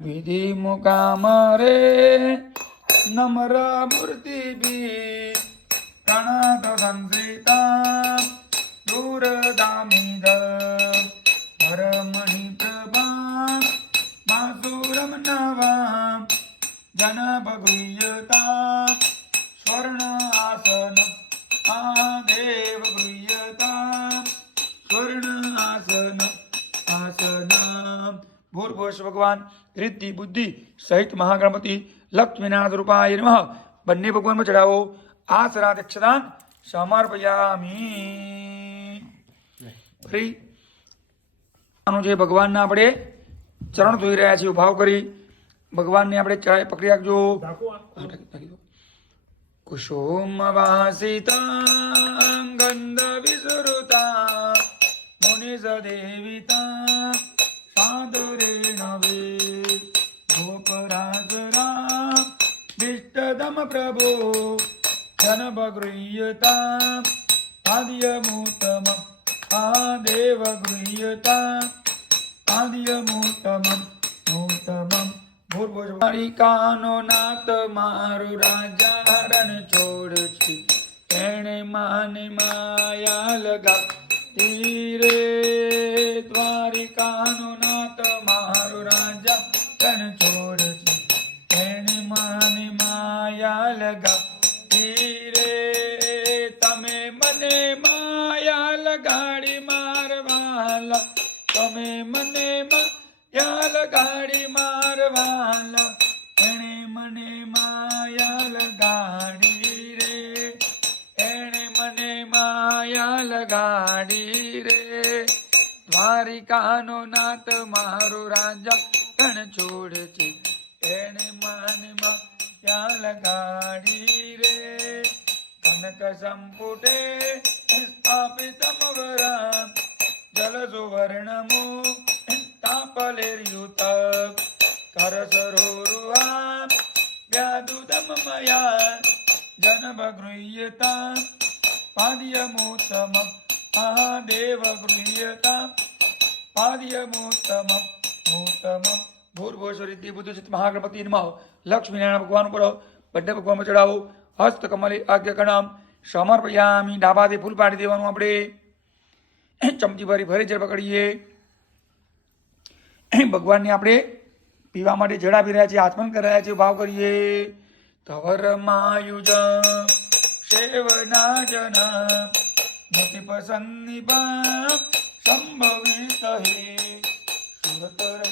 विधि मुकामरे नम्र मूर्ति भी प्रणत संश्रिता दूरदामिद परमणि प्रभा मासुरम नवा जनपगृह्यता स्वर्ण आसन देव गृह्यता स्वर्ण आसन आसन भूर भूष भगवान रिद्धि बुद्धि सहित महागणपति लक्ष्मीनाथ रूपाय नमः બંને ભગવાનમાં ચડાવો આ શ્રાદ્ધક્ષદાન સમર્પયામિ ફરી જે ભગવાનના આપણે ચરણ ધોઈ રહ્યા છીએ ભાવ કરી ભગવાનને આપણે ચડાઈ પકડી રાખજો કુસુમ વાસિતા ગંધ વિસૃતા મુનિ સદેવિતા સાદરે નવે ગોપરાજરા વિષ્ટદમ પ્રભો જનભગૃહ્યતા આદ્યમૂતમ આદેવ ગૃહ્યતા આદ્યમૂતમ મૂતમમ ભૂર્ભુજવારિકાનો નાથ મારું રાજા રણ છોડ છે એણે માને માયા લગા તીરે દ્વારિકાનો નાથ મારું રાજા રણ છોડ છે એણે માને માયા લગા તીરે તમે મને માયા લગાડી મારવાલા તમે મને માયા લગાડી મારવાલા એણે મને માયા લગાડી રે એણે મને માયા લગાડી રે દ્વારિકાનો નાથ મારો રાજા કણ છોડ છે એણે મને માયા લગાડી રે કનક સંપુટે સ્થાપિતમ વરા જલ સુવર્ણમો તાપલેર્યુત કર સરોરુહા વ્યાદુદમ મયા જનભગૃહ્યતા પાદ્યમૂતમ મહાદેવ ગૃહ્યતા પાદ્યમૂતમ મૂતમ ભૂર્ભુવ રિદ્ધિ બુદ્ધિ ચિત્ત મહાગણપતિ નમઃ લક્ષ્મીનારાયણ ભગવાન ઉપર બંને ભગવાનમાં ચડાવો હસ્ત કમલે આજ્ઞ કણામ સમર્પયામિ ડાબાથી ફૂલ પાડી દેવાનું આપણે ચમચી ભરી ભરી જળ પકડીએ ભગવાનને આપણે પીવા માટે જડાવી રહ્યા છીએ આચમન કરી રહ્યા છીએ ભાવ કરીએ તવર માયુજ સેવના જન મતિ પસંદિપા સંભવિત હે સુરત